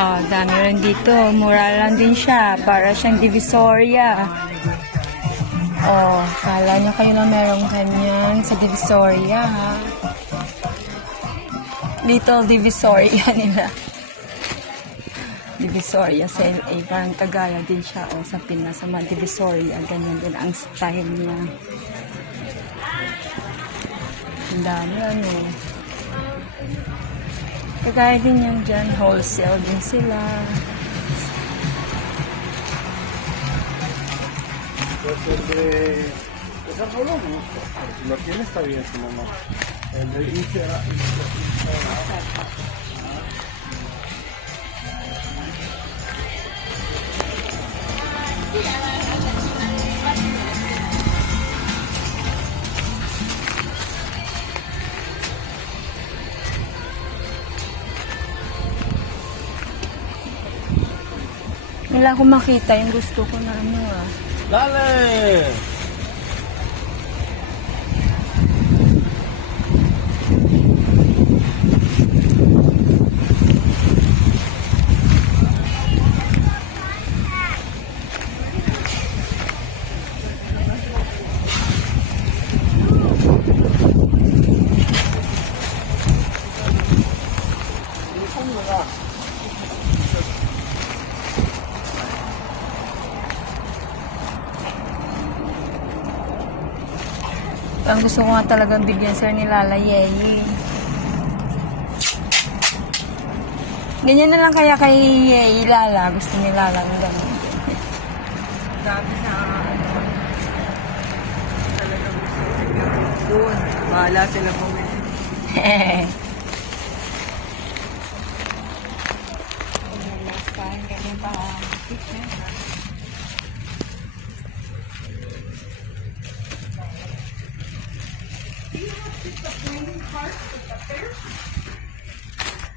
Oh, dami rin dito. Mura lang din siya. Para siyang Divisoria. Oh, kala niyo kayo na merong ganyan sa Divisoria, ha? Little Divisoria nila. Divisoria sa LA. Parang kagaya din siya. O, sa Pinas, sa mga Divisoria. Ganyan din ang style niya. Ang dami, ano. Kagaya din yan dyan. Wholesale din sila. Si lo tiene está bien, si no, no. El de Wala akong makita yung gusto ko na ano, ah. ¡Dale! Ang gusto ko nga talagang bigyan sir ni Lala Yeye. Ganyan na lang kaya kay Yeye Lala. Gusto ni Lala ng ganun. Dami sa talagang gusto niya doon. Bahala sila bumili. Last time, ganyan pa. Do you have just the flaming part with the fish?